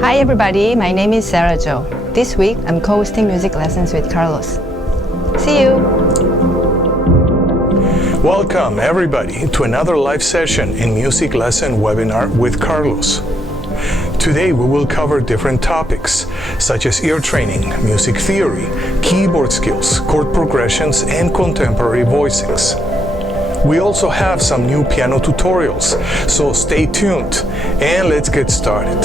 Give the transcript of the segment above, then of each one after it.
Hi everybody, my name is Sera Jo. This week I'm co-hosting music lessons with Carlos. See you! Welcome everybody to another live session in music lesson webinar with Carlos. Today we will cover different topics such as ear training, music theory, keyboard skills, chord progressions, and contemporary voicings. We also have some new piano tutorials, so stay tuned and let's get started.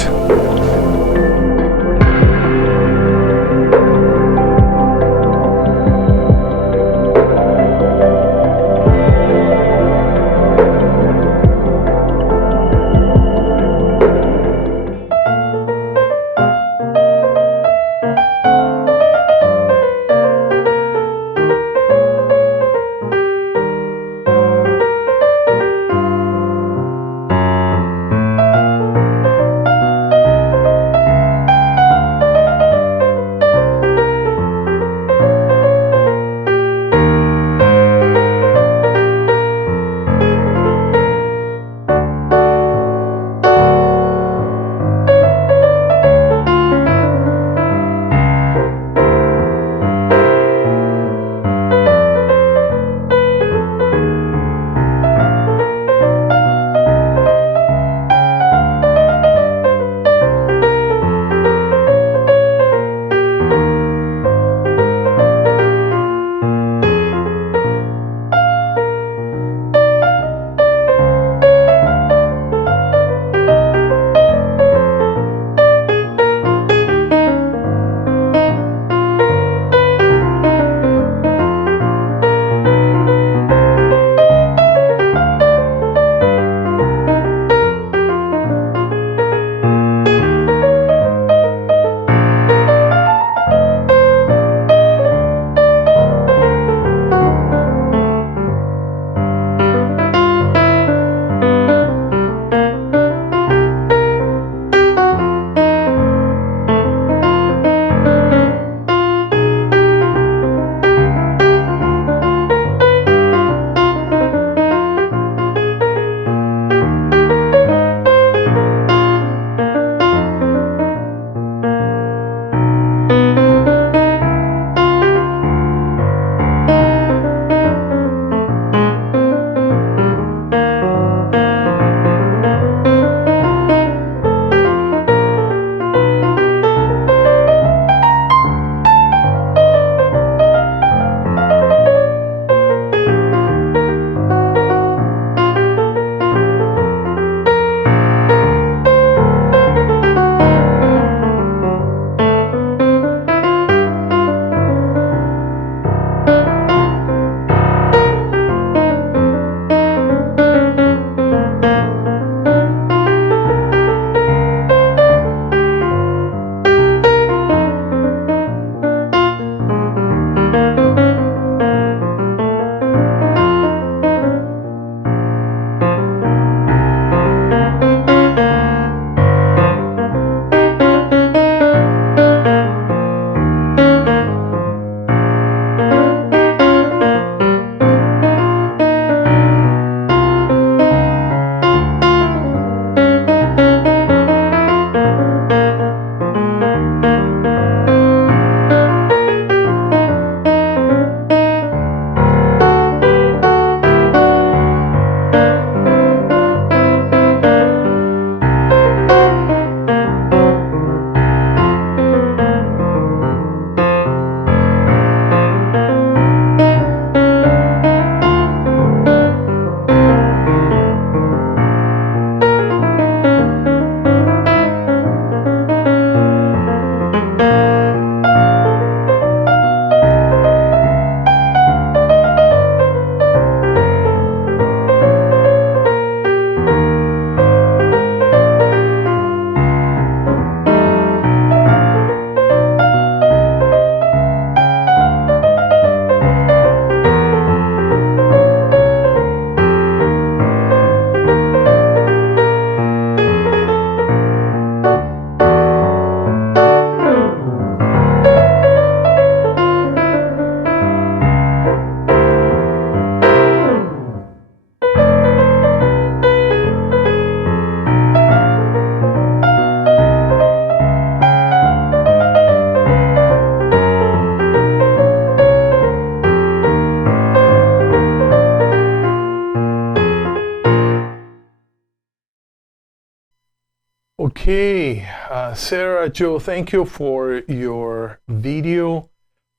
Okay, Sera Jo, thank you for your video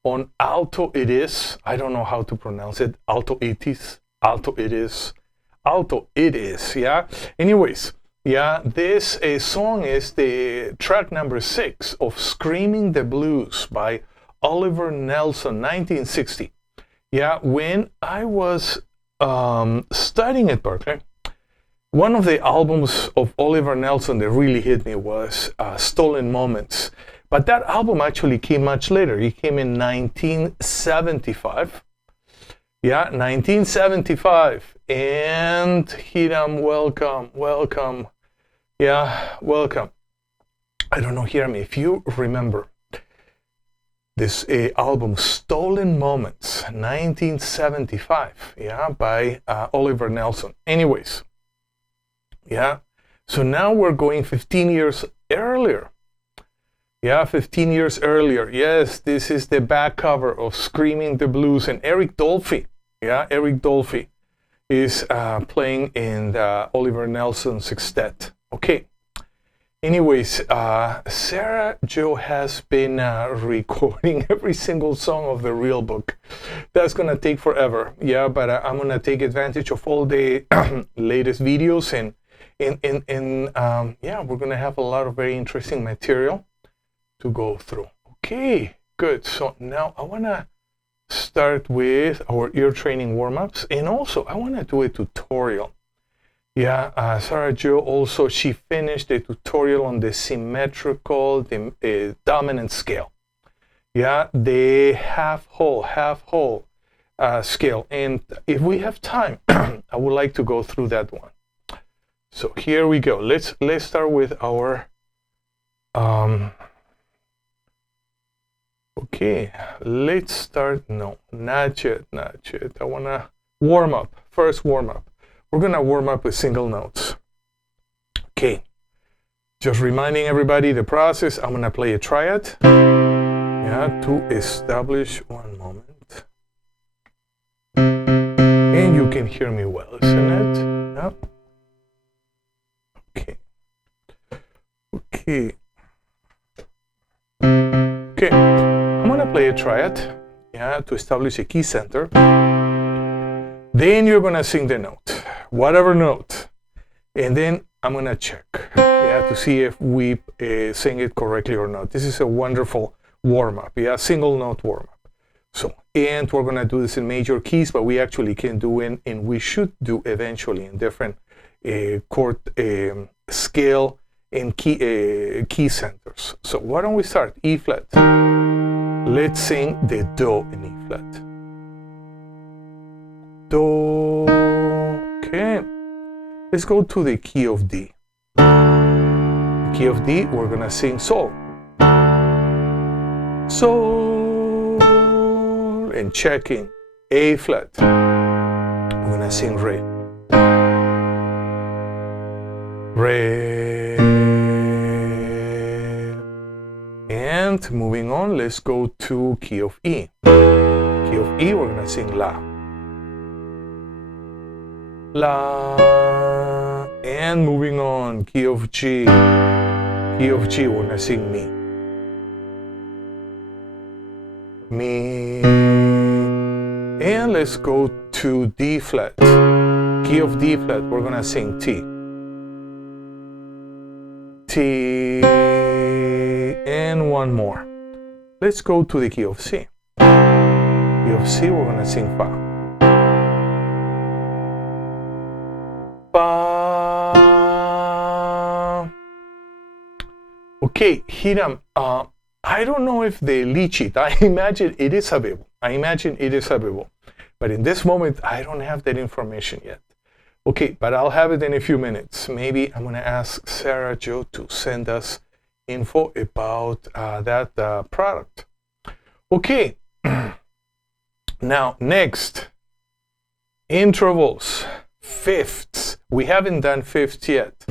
on Alto Itis. I don't know how to pronounce it. Alto Itis, Alto Itis, Alto Itis, yeah? Anyways, yeah, this song is the track number 6 of Screaming the Blues by Oliver Nelson, 1960. Yeah, when I was studying at Berkeley, one of the albums of Oliver Nelson that really hit me was Stolen Moments. But that album actually came much later. It came in 1975. Yeah, 1975. And Hiram, welcome, welcome. Yeah, welcome. I don't know, Hiram, if you remember this album, Stolen Moments, 1975, yeah, by Oliver Nelson. Anyways. Yeah, so now we're going 15 years earlier. Yeah, 15 years earlier. Yes, this is the back cover of Screaming the Blues, and Eric Dolphy. Yeah, Eric Dolphy is playing in the Oliver Nelson sextet. Okay. Anyways, Sera Jo has been recording every single song of the real book. That's gonna take forever. Yeah, but I'm gonna take advantage of all the latest videos and yeah, we're gonna have a lot of very interesting material to go through. Okay, good. So now I wanna start with our ear training warm-ups, and also I wanna do a tutorial. Yeah, Sera Jo also, she finished a tutorial on the symmetrical, the dominant scale. Yeah, the half whole scale. And if we have time, I would like to go through that one. So here we go. Let's start with our okay, let's start. No, not yet. I wanna warm up. First warm up. We're gonna warm up with single notes. Okay. Just reminding everybody the process. I'm gonna play a triad. Yeah, to establish, one moment. And you can hear me well, isn't it? Yeah. Okay. I'm gonna play a triad, yeah, to establish a key center. Then you're gonna sing the note, whatever note, and then I'm gonna check, yeah, to see if we sing it correctly or not. This is a wonderful warm-up, yeah, single note warm-up. So, and we're gonna do this in major keys, but we actually can do it, and we should do eventually in different chord scale and key centers. So why don't we start E flat? Let's sing the Do in E flat. Do. Okay. Let's go to the key of D. The key of D, we're gonna sing Sol. Sol. And checking A flat. We're gonna sing Re. Re. And moving on, let's go to key of E. Key of E, we're gonna sing La. La. And moving on, key of G. Key of G, we're gonna sing Mi. Mi. And let's go to D flat. Key of D flat, we're gonna sing T. T. And one more. Let's go to the key of C. Key of C, we're gonna sing Fa. Fa. Okay, Hiram, I don't know if the lead sheet, I imagine it is available. But in this moment, I don't have that information yet. Okay, but I'll have it in a few minutes. Maybe I'm gonna ask Sera Jo to send us info about that product. Okay, now next, intervals, fifths. We haven't done fifths yet.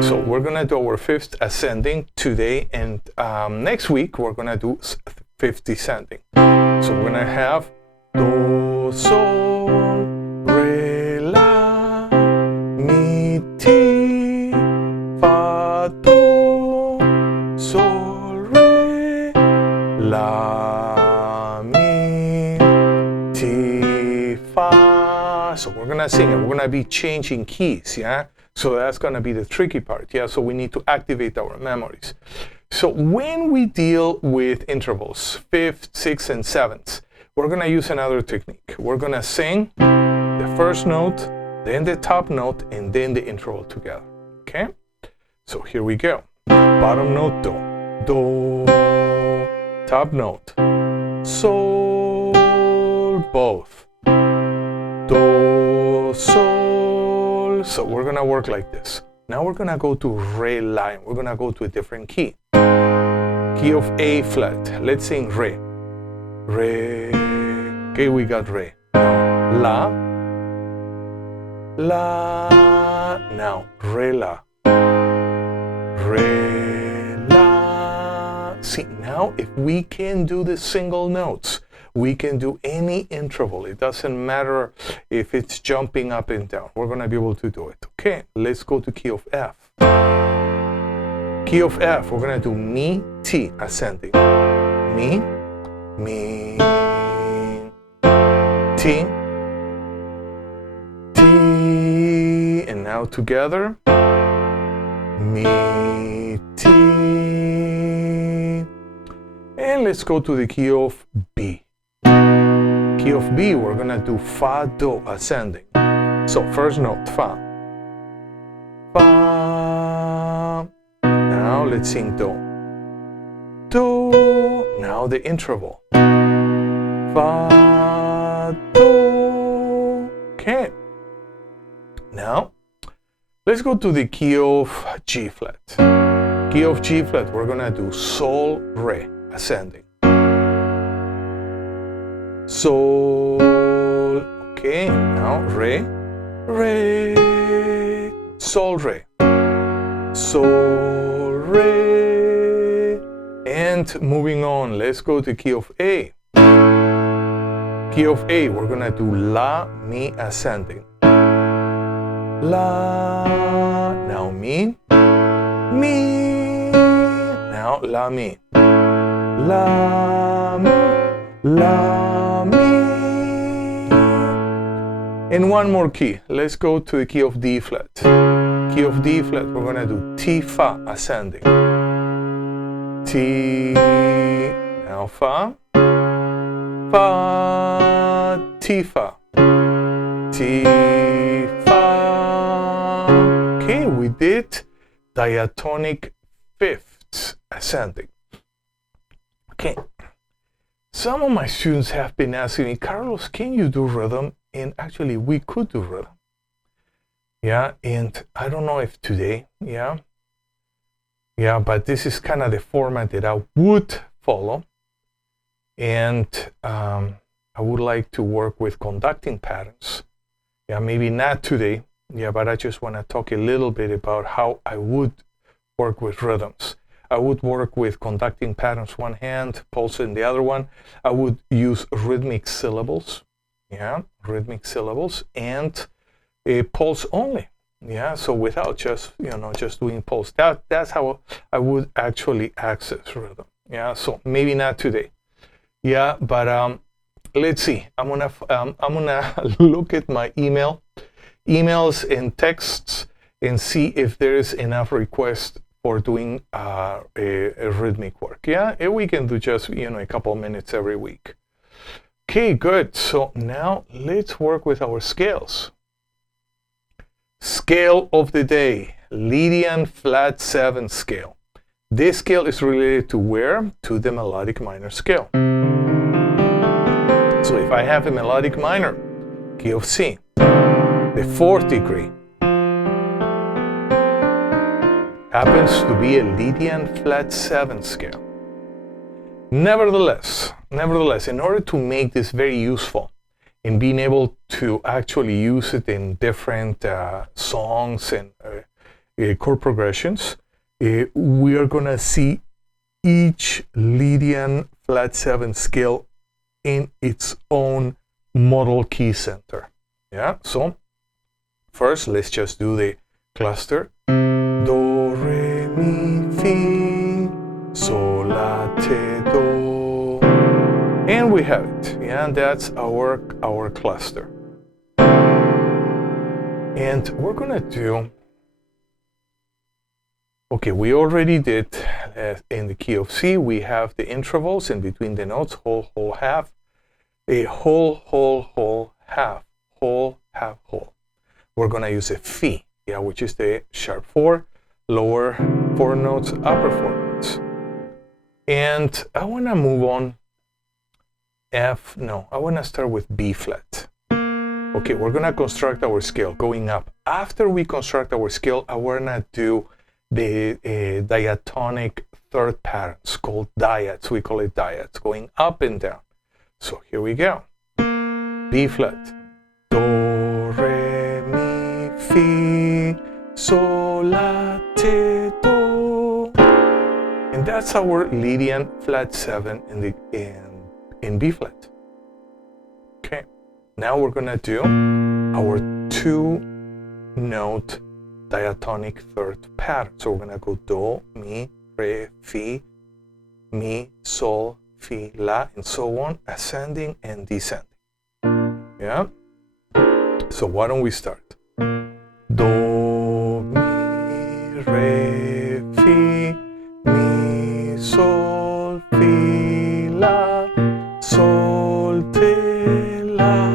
So we're gonna do our fifth ascending today, and next week we're gonna do fifth descending. So we're gonna have Do, Sol, La, Mi, Ti, Fa, Do, La, mi, ti, fa. So we're gonna sing it. We're gonna be changing keys, yeah? So that's gonna be the tricky part, yeah? So we need to activate our memories. So when we deal with intervals, 5th, 6th, and 7th, we're gonna use another technique. We're gonna sing the first note, then the top note, and then the interval together, okay? So here we go. Bottom note, do. Do. Top note, sol, both. Do, sol. So we're gonna work like this. Now we're gonna go to re line. We're gonna go to a different key. Key of A flat. Let's sing re. Re. Okay, we got re. Now, la. La. Now, re la. Re la. See, now if we can do the single notes, we can do any interval. It doesn't matter if it's jumping up and down. We're gonna be able to do it. Okay, let's go to key of F. Key of F, we're gonna do mi, ti, ascending. Mi, mi, ti, ti, and now together. Mi, ti, and let's go to the key of B. Key of B, we're gonna do fa, do, ascending. So first note, fa. Fa. Now let's sing do. Do. Now the interval. Fa, do. Okay. Now, let's go to the key of G flat. Key of G flat, we're gonna do sol, re, ascending. Sol, okay, now re, re, sol, re, sol, re, and moving on, let's go to key of A. Key of A, we're gonna do la, mi, ascending. La, now mi, mi, now la, mi, la, mi, la, mi. And one more key. Let's go to the key of D flat. Key of D flat, we're gonna do ti, fa, ascending. Ti, now fa, fa, ti, fa, ti, fa. Okay, we did diatonic fifths ascending. Okay. Some of my students have been asking me, Carlos, can you do rhythm? And actually, we could do rhythm. Yeah, and I don't know if today, yeah, but this is kind of the format that I would follow. And I would like to work with conducting patterns. Yeah, maybe not today, yeah, but I just want to talk a little bit about how I would work with rhythms. I would work with conducting patterns one hand, pulse in the other one. I would use rhythmic syllables, yeah, rhythmic syllables, and a pulse only, yeah. So without just just doing pulse. That's how I would actually access rhythm, yeah. So maybe not today, yeah. But let's see. I'm gonna look at my emails and texts and see if there is enough requests for doing a rhythmic work. Yeah, and we can do just a couple minutes every week. Okay, good. So now let's work with our scales. Scale of the day, Lydian flat 7 scale. This scale is related to where? To the melodic minor scale. So if I have a melodic minor, key of C, the 4th degree, happens to be a Lydian flat 7 scale. Nevertheless, in order to make this very useful in being able to actually use it in different songs and chord progressions, we are going to see each Lydian flat 7 scale in its own modal key center. Yeah, so first let's just do the cluster. Do, re, mi, fi, sol, la, te, do. And we have it. Yeah, that's our cluster. And we're gonna do, okay, we already did in the key of C, we have the intervals in between the notes, whole, whole, half, a whole, whole, whole, half, whole, half, whole. We're gonna use a Fi, yeah, which is the sharp 4, lower 4 notes, upper 4 notes. And I wanna move on I wanna start with B flat. Okay, we're gonna construct our scale going up. After we construct our scale, I wanna do the diatonic third patterns called Diads. We call it Diads, going up and down. So here we go. B flat. Do, re, mi, fi, sol, la, ti, do. And that's our Lydian flat 7 in B flat. Okay. Now we're gonna do our 2-note diatonic third pattern. So we're gonna go do, mi, re, fi, mi, sol, fi, la, and so on, ascending and descending. Yeah? So why don't we start? Do, mi, re, fi, mi, sol, fi, la, sol, te, la,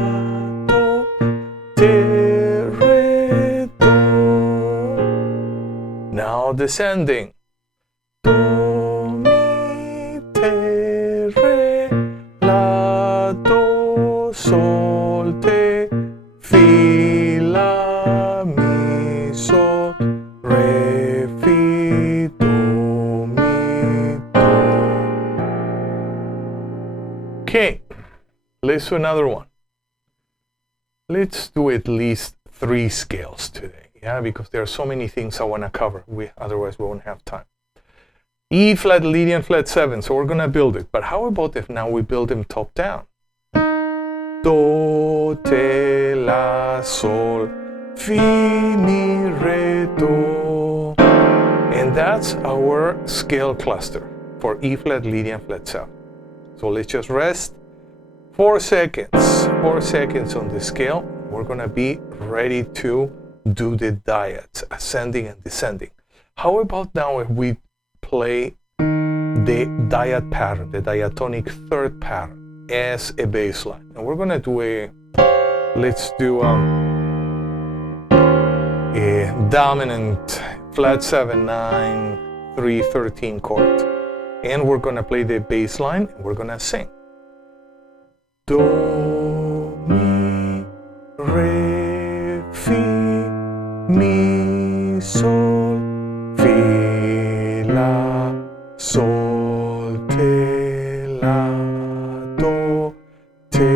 do, te, re, do. Now descending. Do, mi, te, re, la, do, sol, te, fi, la, mi, sol, re, fi, do, mi, do. Okay, let's do another one. Let's do at least 3 scales today, yeah, because there are so many things I want to cover. Otherwise we won't have time. E flat, Lydian flat 7, so we're gonna build it. But how about if now we build them top down? Do, te, la, sol, fi, mi, re, do. And that's our scale cluster for E flat, Lydian flat 7. So let's just rest 4 seconds. 4 seconds on the scale. We're gonna be ready to do the Diads, ascending and descending. How about now if we play the Diad pattern, the diatonic third pattern, as a bass line? And we're gonna do let's do a dominant flat 7, 9, 3, 13 chord. And we're gonna play the bass line and we're gonna sing. Do, mi, re, fi, mi, sol, fi, la, sol, te, la, do, te,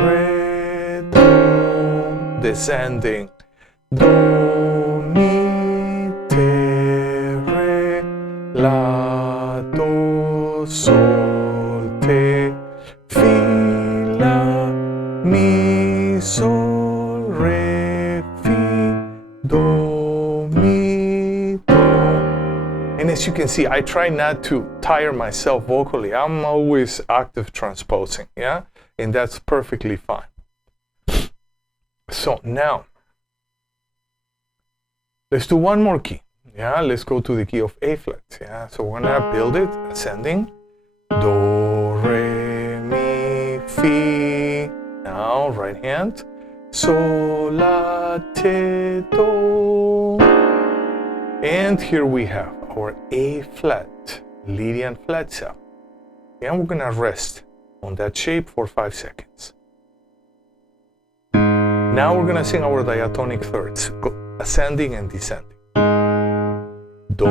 re, do. Descending. Do, mi, te, re, la, do, sol, te, fi, la, mi, sol, re, fi, do, mi, do. And as you can see, I try not to tire myself vocally. I'm always octave transposing, yeah? And that's perfectly fine. So now, let's do one more key. Yeah, let's go to the key of A flat. Yeah, so we're gonna build it ascending. Do, re, mi, fi. Now, right hand. Sol, la, te, do. And here we have our A flat, Lydian flat 7. And we're gonna rest on that shape for 5 seconds. Now we're gonna sing our diatonic thirds, ascending and descending. Do,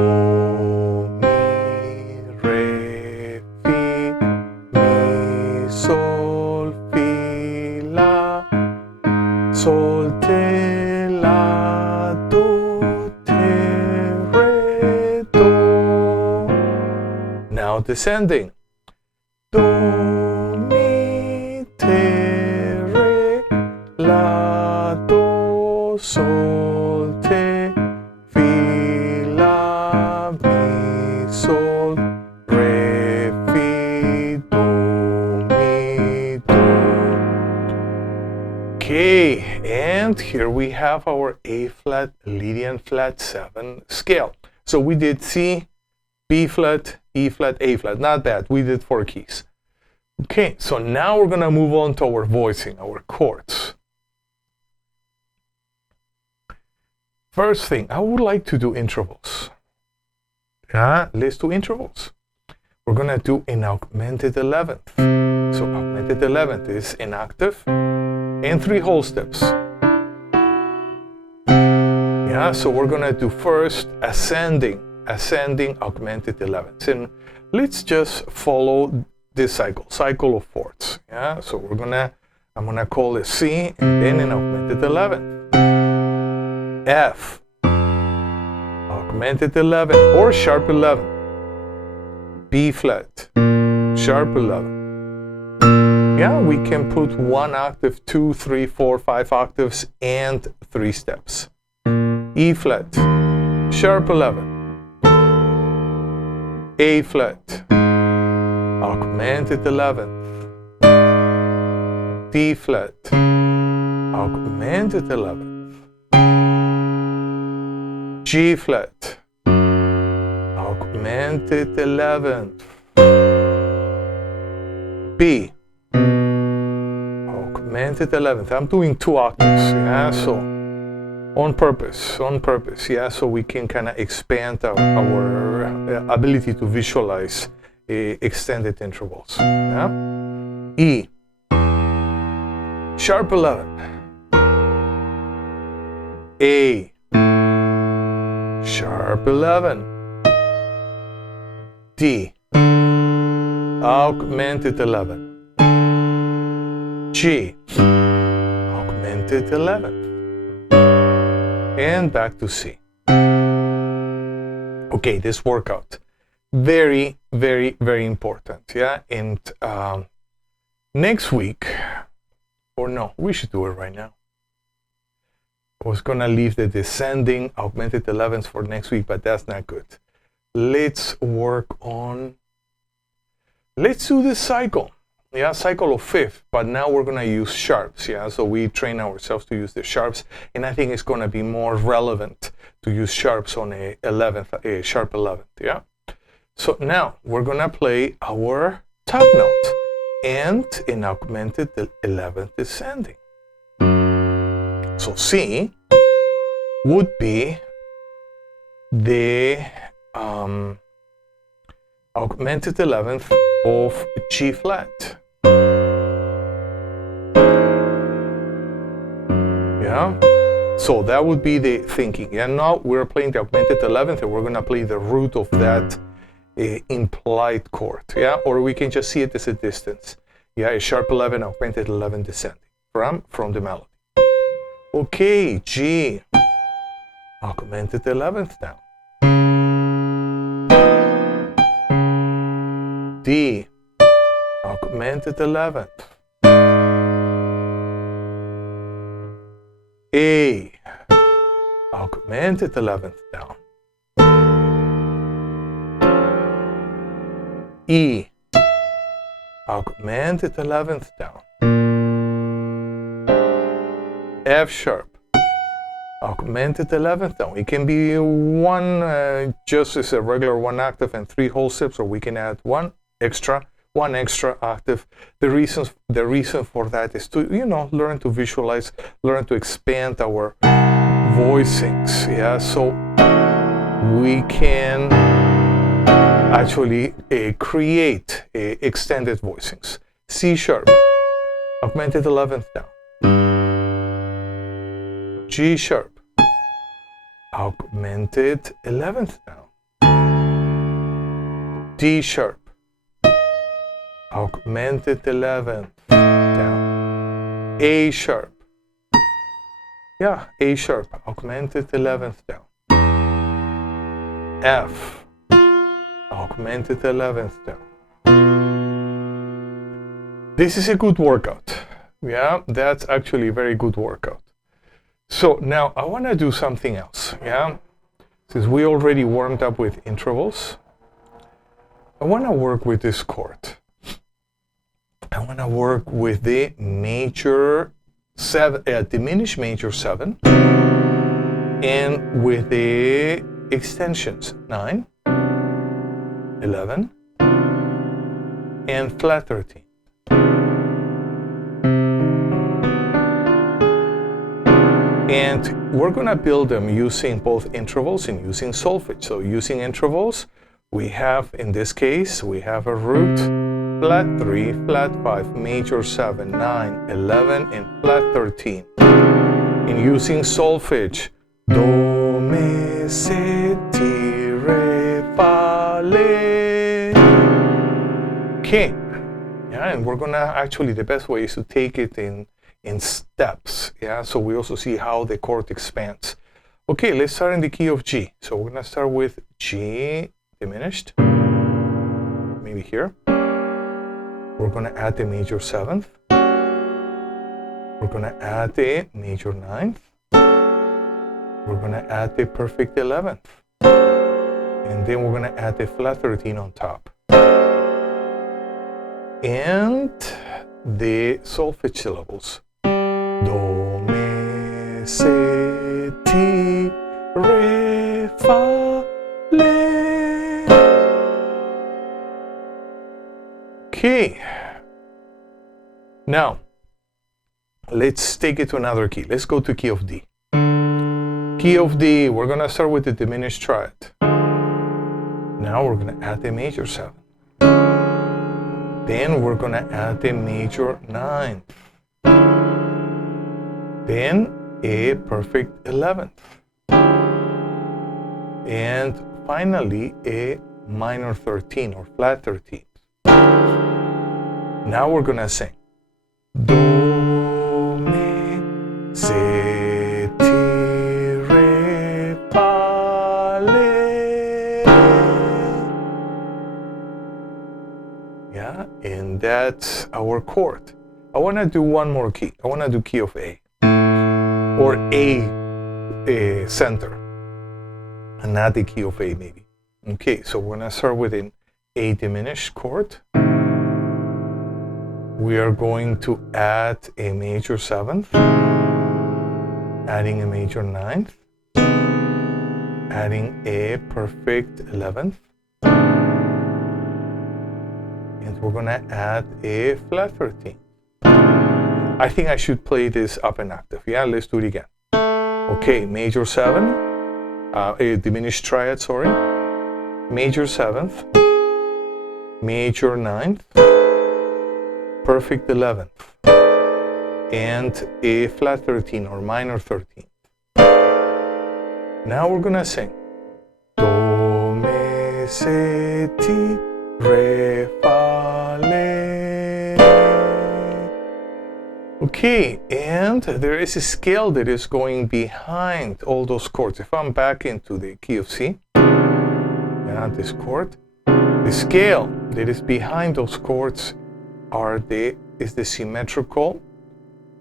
mi, re, fi, mi, sol, fi, la, sol, te, la, do, te, re, do. Now descending. Do, mi, te, re, la, do, sol, te, fi, la, mi, sol, re, fi, do, mi, And here we have our A flat, Lydian flat 7 scale. So we did C, B flat, E flat, A flat. Not bad. We did 4 keys. Okay, so now we're going to move on to our voicing, our chords. First thing, I would like to do intervals. Yeah, let's do intervals. We're going to do an augmented 11th. So augmented 11th is an octave and 3 whole steps. Yeah, so we're going to do first ascending augmented 11ths. And let's just follow this cycle of fourths. Yeah, so I'm gonna call it C and then an augmented 11th. F, augmented 11 or sharp 11. B flat, sharp 11. Yeah, we can put 1 octave, 2, 3, 4, 5 octaves and 3 steps. E flat, sharp 11. A flat, augmented 11th. D flat, augmented 11th. G flat, augmented 11th. B, augmented 11th. I'm doing 2 octaves, yeah, so on purpose, yeah, so we can kind of expand our ability to visualize extended intervals. Yeah? E, sharp 11. A, sharp 11. D, augmented 11. G, augmented 11. And back to C. Okay, this workout. Very, very, very important, yeah? And next week, or no, we should do it right now. I was gonna leave the descending augmented 11s for next week, but that's not good. Let's do the cycle. Yeah, cycle of 5th, but now we're gonna use sharps, yeah? So we train ourselves to use the sharps, and I think it's gonna be more relevant to use sharps on a sharp 11th, yeah? So now we're gonna play our top note and an augmented 11th descending. So C would be the augmented 11th of G flat. Yeah, so that would be the thinking. And now we're playing the augmented 11th, and we're gonna play the root of that implied chord. Yeah, or we can just see it as a distance. Yeah, a sharp 11, augmented 11 descending from the melody. Okay, G, augmented 11th now. D, augmented 11th. A, augmented 11th down. E, augmented 11th down. F sharp, augmented 11th down. It can be one just as a regular 1 octave and 3 whole steps, or we can add one extra octave. The reason for that is to, learn to visualize, learn to expand our voicings. Yeah, so we can actually create extended voicings. C sharp, augmented 11th down. G sharp, augmented 11th down. D sharp, augmented 11th down. A sharp, yeah, A sharp, augmented 11th down. F, augmented 11th down. This is a good workout. Yeah, that's actually a very good workout. So now I want to do something else. Yeah, since we already warmed up with intervals, I want to work with this chord. I want to work with the major diminished major 7, and with the extensions 9, 11, and flat 13. And we're going to build them using both intervals and using solfege. So using intervals, we have, in this case, we have a root, flat 3, flat 5, major 7, 9, 11, and flat 13. And using solfege, do, me, si, ti, re, fa, le. Okay. Yeah, and we're going to actually, the best way is to take it in steps. Yeah, so we also see how the chord expands. Okay, let's start in the key of G. So we're going to start with G diminished, maybe here. We're going to add the major 7th. We're going to add the major 9th. We're going to add the perfect 11th. And then we're going to add the flat 13 on top. And the solfege syllables. Do, me, si, ti, re, fa, le. Okay. Now, let's take it to another key. Let's go to key of D. Key of D, we're going to start with the diminished triad. Now we're going to add the major 7. Then we're going to add the major 9th. Then a perfect 11th. And finally a minor 13 or flat 13th. Now we're going to sing. Do, me, si, ti, re, fa, le. Yeah, and that's our chord. I want to do one more key. I want to do key of A. Or A center. And not the key of A maybe. Okay, so we're going to start with an A diminished chord. We are going to add a major 7th, adding a major 9th, adding a perfect 11th, and we're going to add a flat 13th. I think I should play this up an octave. Yeah, let's do it again. Okay, major 7, a diminished triad, sorry, major 7th, major 9th, perfect 11th, and a flat 13 or minor 13th. Now we're gonna sing. Do, me, si, ti, re, fa, le. Okay, and there is a scale that is going behind all those chords. If I'm back into the key of C, and this chord, the scale that is behind those chords is the symmetrical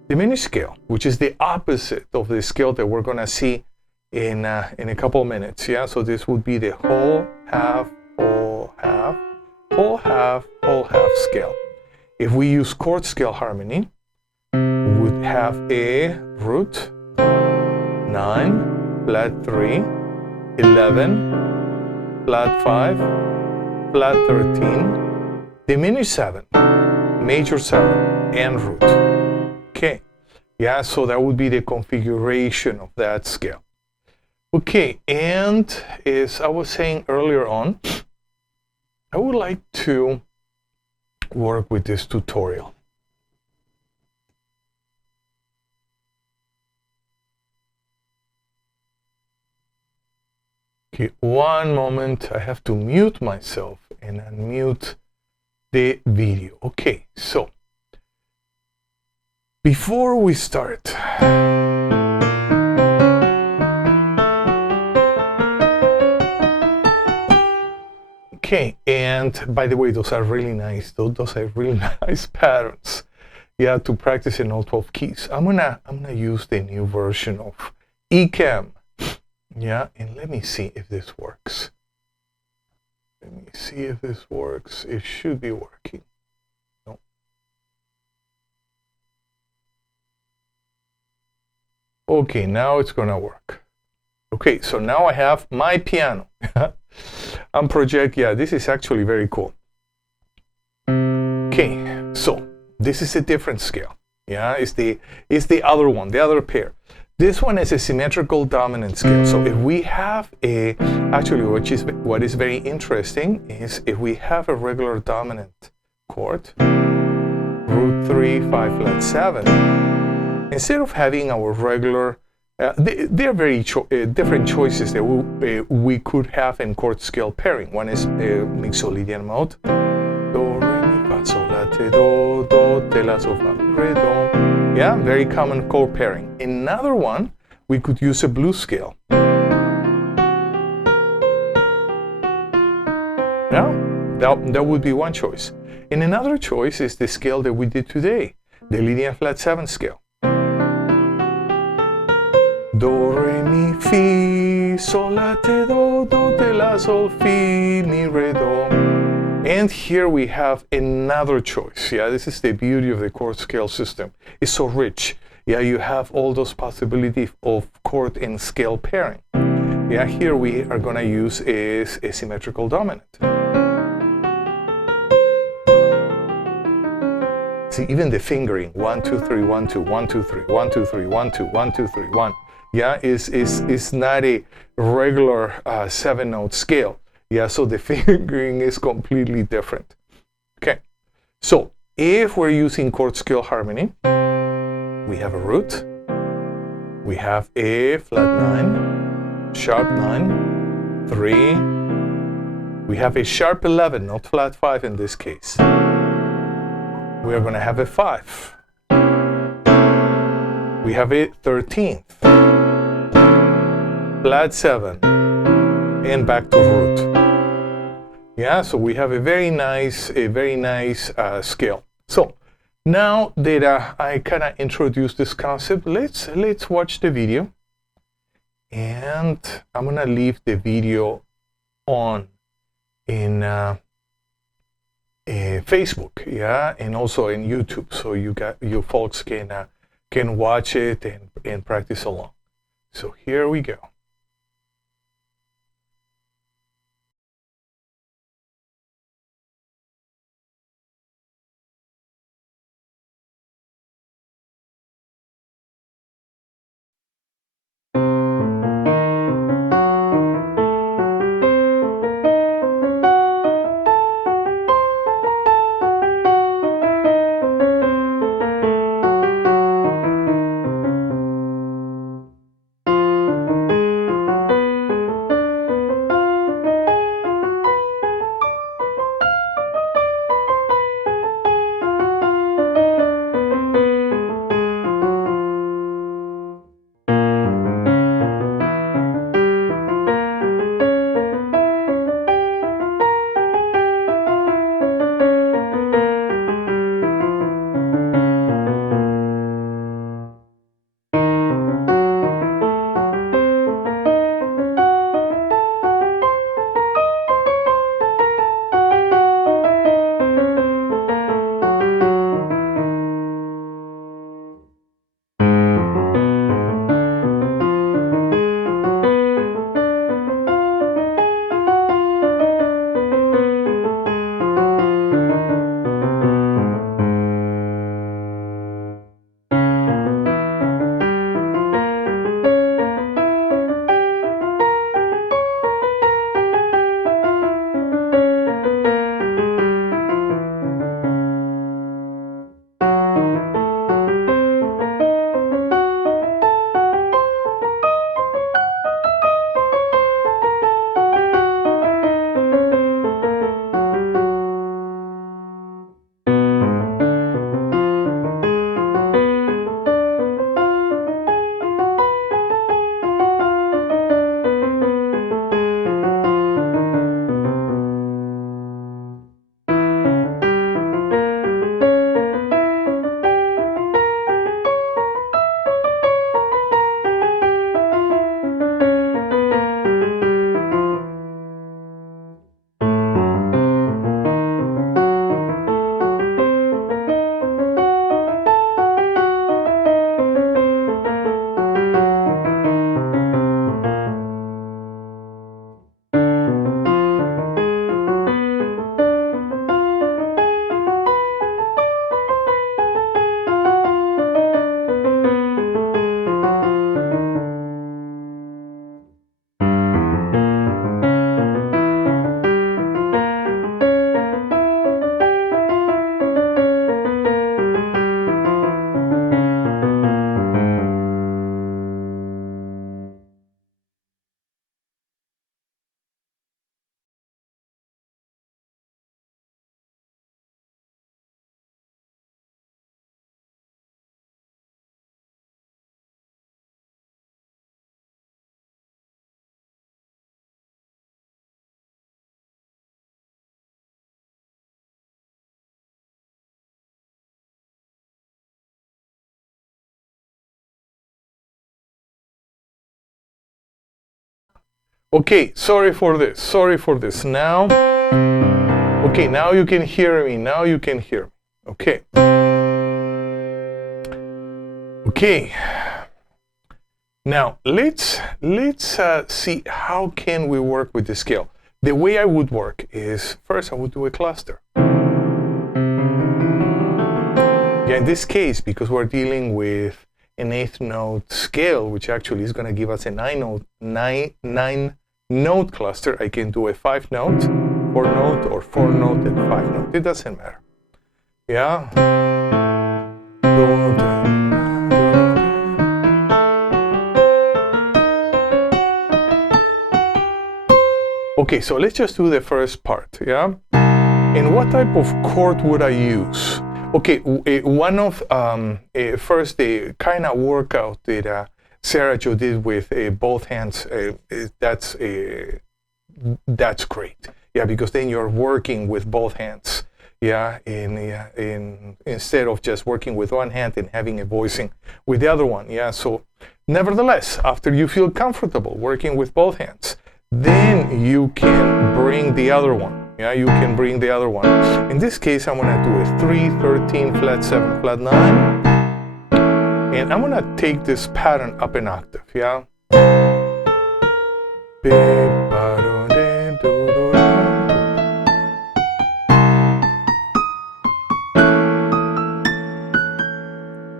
diminished scale, which is the opposite of the scale that we're going to see in a couple minutes. Yeah, so this would be the whole half, whole half, whole half, whole half scale. If we use chord scale harmony, we would have a root 9, flat 3, 11, flat 5, flat 13, diminished 7, major 7, and root. Okay, yeah, so that would be the configuration of that scale. Okay, and as I was saying earlier on, I would like to work with this tutorial. Okay, one moment, I have to mute myself and unmute the video. Okay, so before we start, okay, and by the way, those are really nice. Those are really nice patterns. Yeah, to practice in all 12 keys. I'm gonna use the new version of eCam. Yeah, and let me see if this works. Let me see if this works. It should be working. No. Okay, now it's gonna work. Okay, so now I have my piano. And project, yeah, this is actually very cool. Okay, so this is a different scale. Yeah, it's the other one, the other pair. This one is a symmetrical dominant scale. So if we have actually what is very interesting is if we have a regular dominant chord, root 3, 5 flat 7, instead of having our regular, there are very different choices that we could have in chord scale pairing. One is Mixolydian mode, do, re, mi, fa, sol, la, te, do, do, te, la, sol, fa, re, do. Yeah, very common chord pairing. Another one, we could use a blues scale. Yeah, that would be one choice. And another choice is the scale that we did today, the Lydian flat 7 scale. Do, re, mi, fi, sol, la, te, do, do, te, la, sol, fi, mi, re, do. And here we have another choice. Yeah, this is the beauty of the chord scale system. It's so rich. Yeah, you have all those possibilities of chord and scale pairing. Yeah, here we are gonna use is a symmetrical dominant. See, even the fingering, 1, 2, 3, 1, 2, 1, 2, 3, 1, 2, 3, 1, 2, 1, 2, 3, 1. Yeah, is not a regular 7-note scale. Yeah, so the fingering is completely different. Okay, so if we're using chord scale harmony, we have a root, we have a flat 9, sharp 9, 3, we have a sharp 11, not flat 5 in this case. We are going to have a 5. We have a 13th, flat 7, and back to root. Yeah, so we have a very nice scale. So now that I kind of introduced this concept, let's watch the video, and I'm gonna leave the video on in Facebook, yeah, and also in YouTube, so you folks can watch it and practice along. So here we go. Okay, sorry for this. Now, okay, now you can hear me. Okay. Okay. Now, let's see how can we work with the scale. The way I would work is, first I would do a cluster. Yeah, in this case, because we're dealing with an 8th note scale, which actually is going to give us a 9-note cluster, I can do a 5-note, 4-note, or 4-note and 5-note. It doesn't matter. Yeah. Okay, so let's just do the first part, yeah? And what type of chord would I use? Okay, one of, first the kind of workout that Sera Jo did with both hands, that's great. Yeah, because then you're working with both hands, yeah, instead of just working with one hand and having a voicing with the other one, yeah? So nevertheless, after you feel comfortable working with both hands, then you can bring the other one. Yeah, you can bring the other one. In this case, I'm gonna do a 3, 13, flat 7, flat 9. And I'm gonna take this pattern up an octave, yeah?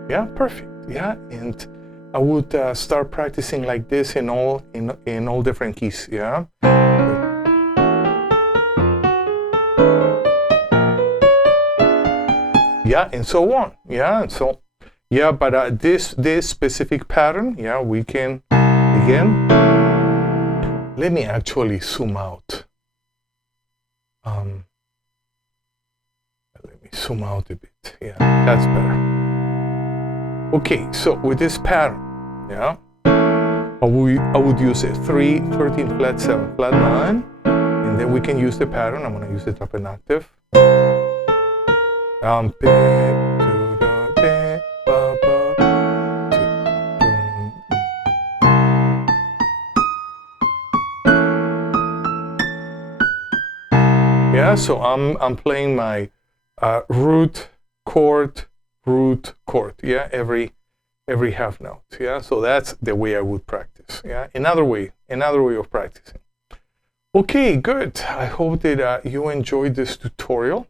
Yeah, perfect, yeah? And I would start practicing like this in all different keys, yeah? Yeah, and so on, yeah, and so, yeah, but this specific pattern, yeah, we can, again, let me actually zoom out. Let me zoom out a bit, yeah, that's better. Okay, so with this pattern, yeah, I would use a 3, 13, flat 7, flat 9, and then we can use the pattern. I'm going to use it up an octave. Yeah, so I'm playing my root, chord, yeah, every half note, yeah. So that's the way I would practice, yeah. Another way of practicing. Okay, good. I hope that you enjoyed this tutorial.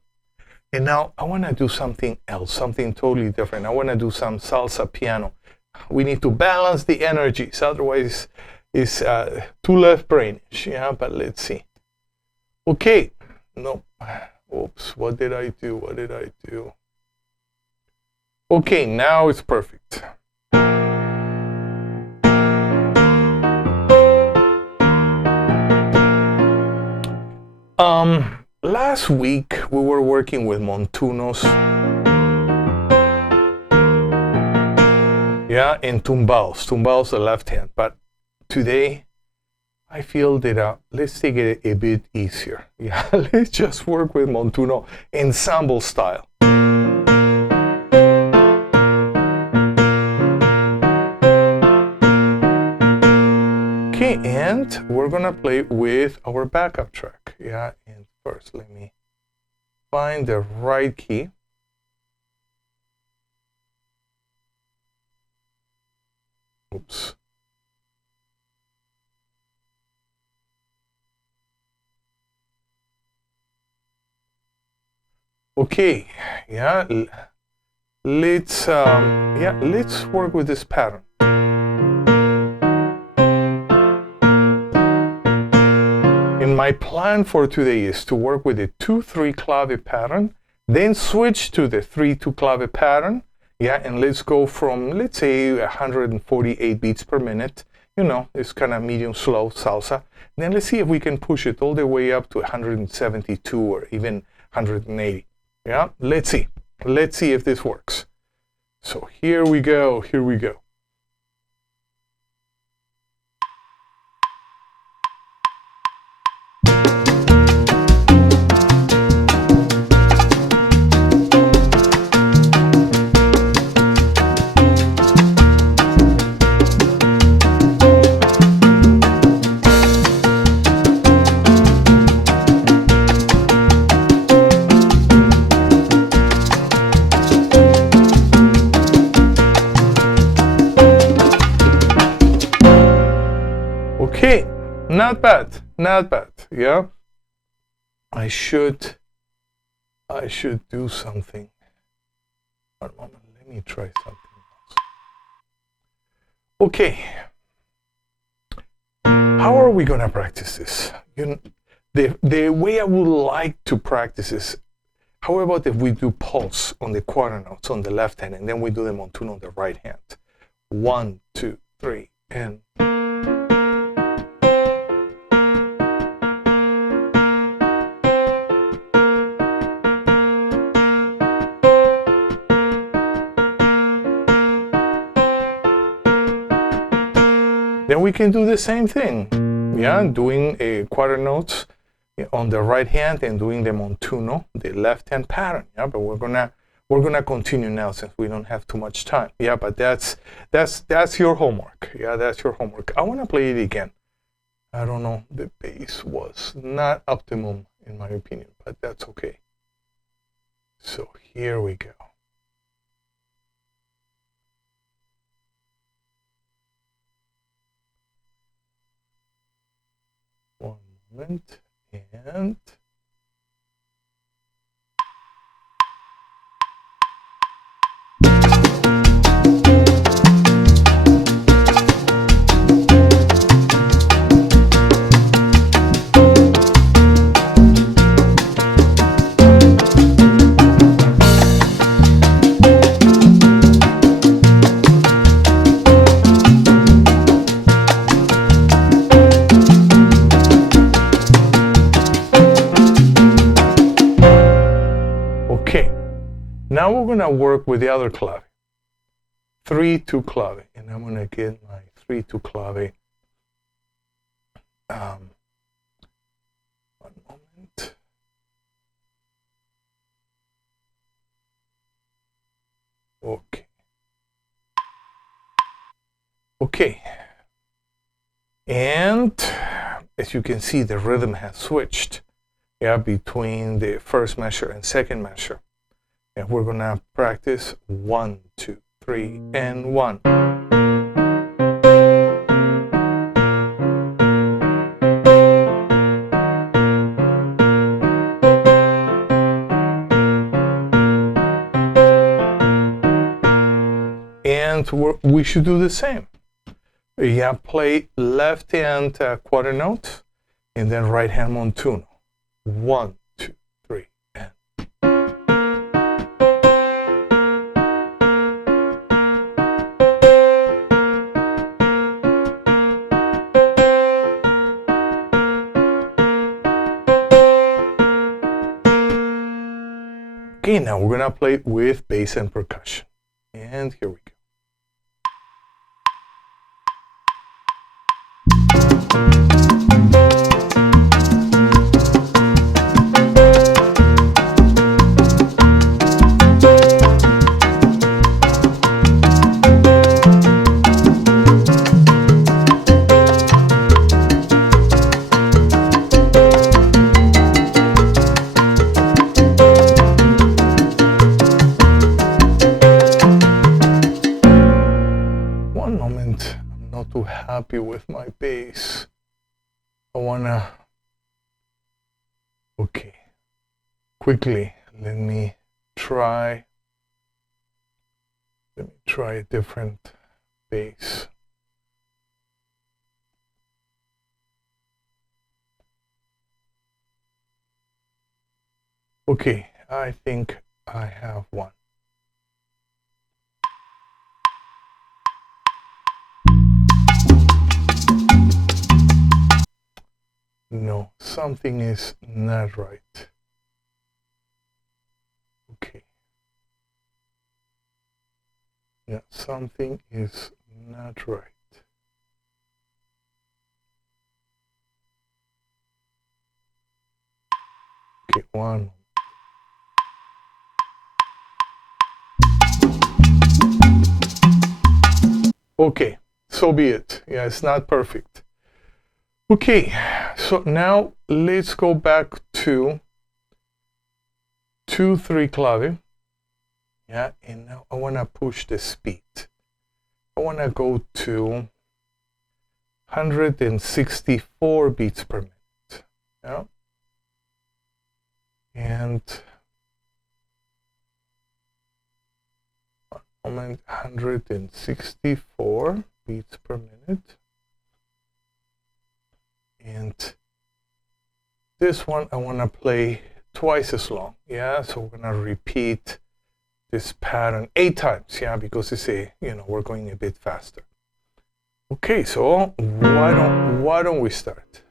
And now I want to do something else, something totally different. I want to do some salsa piano. We need to balance the energies, otherwise it's too left-brainish, yeah. But let's see. Okay, no, oops. What did I do? Okay, now it's perfect. Last week we were working with montunos, yeah, and tumbaos the left hand. But today I feel that let's take it a bit easier. Yeah, let's just work with montuno ensemble style. Okay, and we're gonna play with our backup track. Yeah, and first let me find the right key. Oops. Okay, yeah, let's work with this pattern. And my plan for today is to work with the 2-3 clave pattern, then switch to the 3-2 clave pattern. Yeah, and let's go from, let's say, 148 beats per minute. You know, it's kind of medium slow salsa. Then let's see if we can push it all the way up to 172 or even 180. Yeah, let's see if this works. So here we go. not bad, not bad. Yeah, I should do something. One moment, let me try something else. Okay, how are we gonna practice this? The way I would like to practice is, how about if we do pulse on the quarter notes on the left hand, and then we do them on tune on the right hand? 1, 2, 3, and. Then we can do the same thing, yeah, doing a quarter notes on the right hand and doing them on tuno, the left hand pattern, yeah. But we're gonna continue now since we don't have too much time, yeah. But that's your homework, yeah. That's your homework. I want to play it again. I don't know, the bass was not optimum in my opinion, but that's okay. So here we go. One moment, and now we're going to work with the other clave, 3-2 clave, and I'm going to get my 3-2 clave. One moment. Okay. Okay. And as you can see, the rhythm has switched, yeah, between the first measure and second measure. And we're gonna practice 1, 2, 3, and 1. And we should do the same. Yeah, play left hand quarter note, and then right hand montuno. 1, 2, 3, and. Okay, now we're gonna play with bass and percussion. And here we go. Happy with my bass. I wanna, okay, quickly, let me try a different bass. Okay, I think I have one. No, something is not right. Okay. Yeah, something is not right. Okay, one. Okay, so be it. Yeah, it's not perfect. Okay, so now let's go back to 2-3 clave. Yeah, and now I want to push the speed. I want to go to 164 beats per minute. Yeah. And 164 beats per minute. And this one I want to play twice as long. Yeah, so we're going to repeat this pattern 8 times. Yeah, because it's we're going a bit faster. Okay, so why don't we start?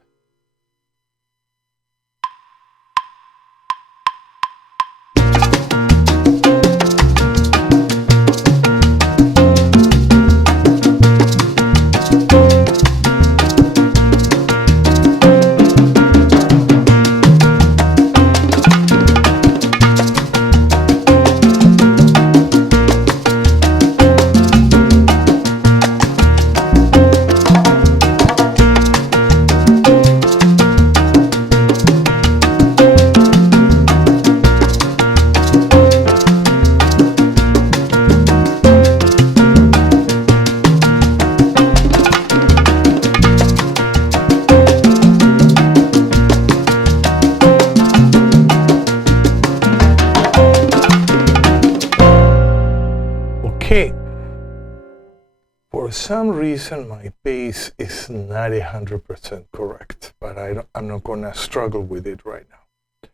For some reason, my bass is not 100% correct, but I'm not gonna struggle with it right now.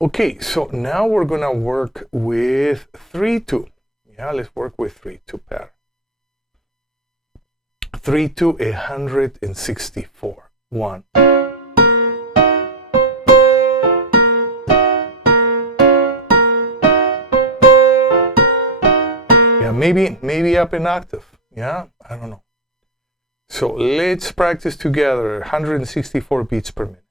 Okay, so now we're gonna work with 3-2. Yeah, let's work with 3-2 pattern. 3-2, 164. 1. Yeah, maybe up an octave. Yeah, I don't know. So let's practice together 164 beats per minute.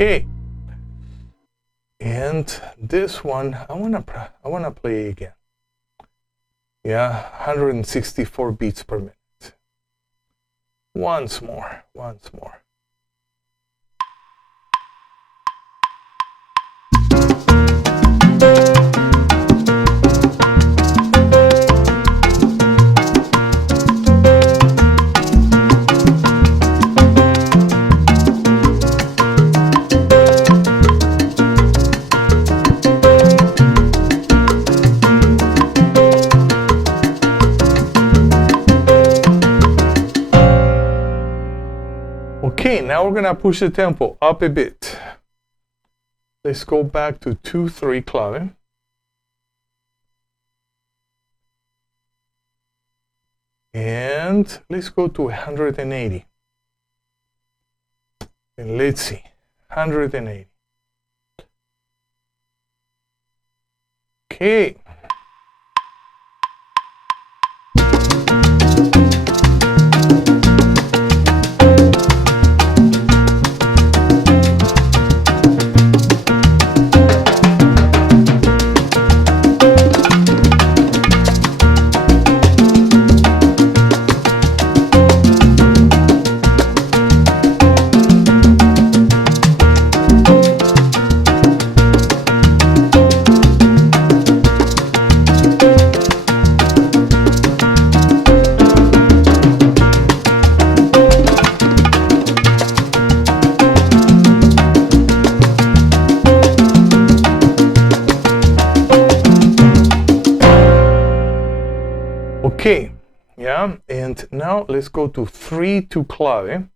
Okay, and this one I wanna play again. Yeah, 164 beats per minute. Once more. Okay, now we're gonna push the tempo up a bit. Let's go back to 2-3 clave. And let's go to 180. And let's see, 180. Okay. Okay, yeah, and now let's go to 3-2 clave.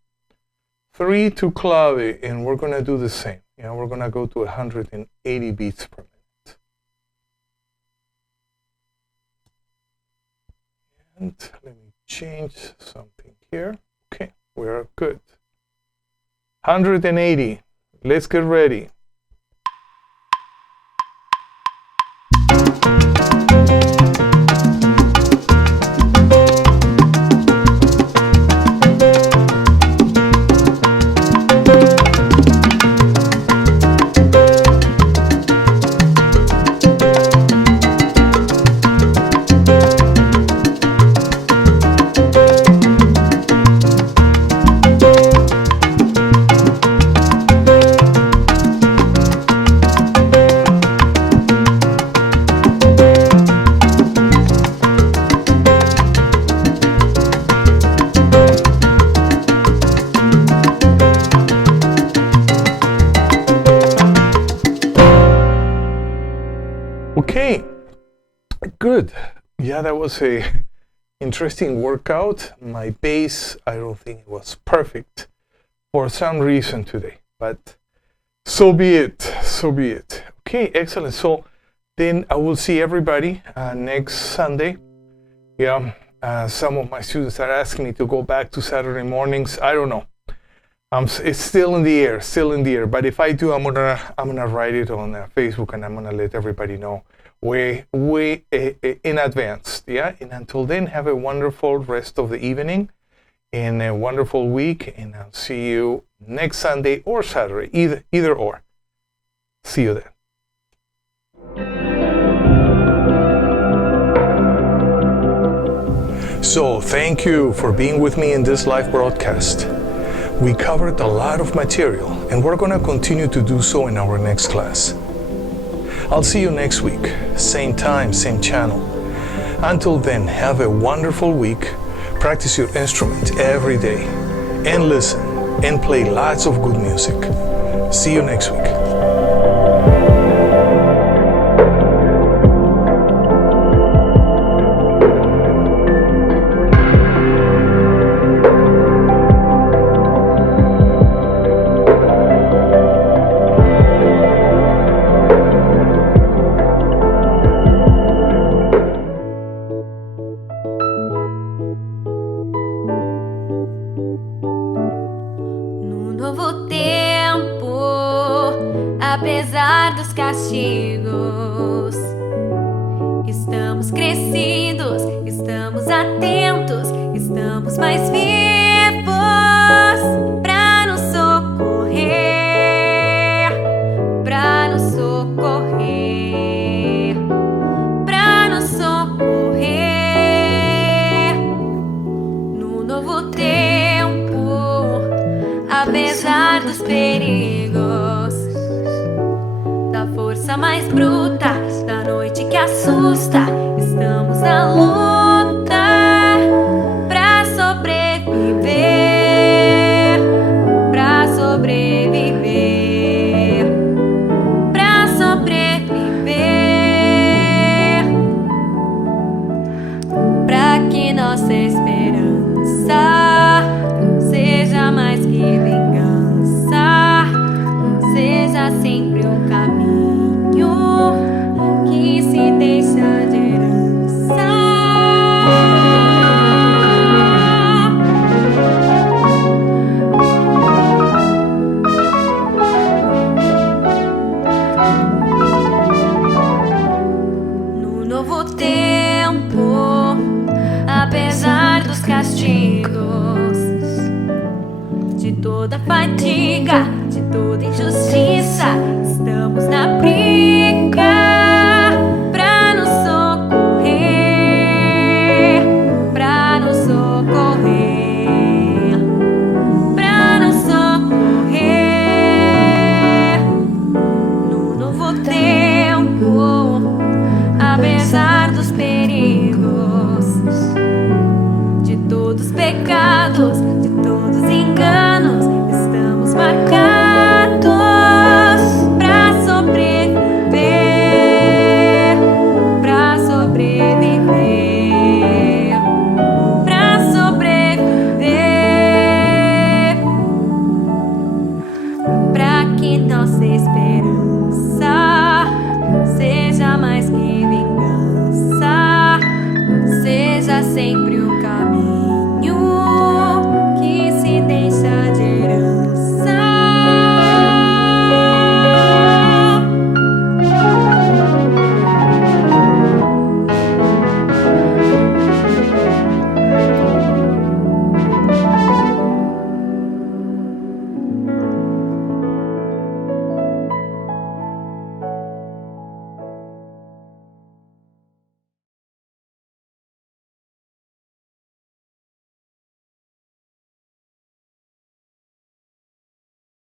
3-2 clave, and we're gonna do the same. Yeah, we're gonna go to 180 beats per minute. And let me change something here. Okay, we're good. 180. Let's get ready. Okay, good. Yeah, that was a interesting workout. My bass, I don't think it was perfect for some reason today, but so be it, so be it. Okay, excellent. So then I will see everybody next Sunday. Yeah, some of my students are asking me to go back to Saturday mornings. I don't know. It's still in the air, But if I do, I'm gonna write it on Facebook, and I'm gonna let everybody know way in advance. Yeah, and until then, have a wonderful rest of the evening and a wonderful week. And I'll see you next Sunday or Saturday, either or. See you then. So thank you for being with me in this live broadcast. We covered a lot of material, and we're going to continue to do so in our next class. I'll see you next week, same time, same channel. Until then, have a wonderful week. Practice your instrument every day, and listen, and play lots of good music. See you next week. Apesar dos castigos, estamos crescidos, estamos atentos, estamos mais vivos pra nos socorrer, pra nos socorrer, pra nos socorrer. No novo tempo, apesar dos perigos, força mais bruta da noite que assusta, estamos na luta pra sobreviver, pra sobreviver, pra sobreviver, pra que nossa esperança seja mais que vingança, seja sempre um caminho que se deixa de herança. No novo tempo, apesar dos castigos, de toda fadiga, de toda injustiça, estamos na briga pra nos socorrer, pra nos socorrer, pra nos socorrer. No novo tempo, apesar dos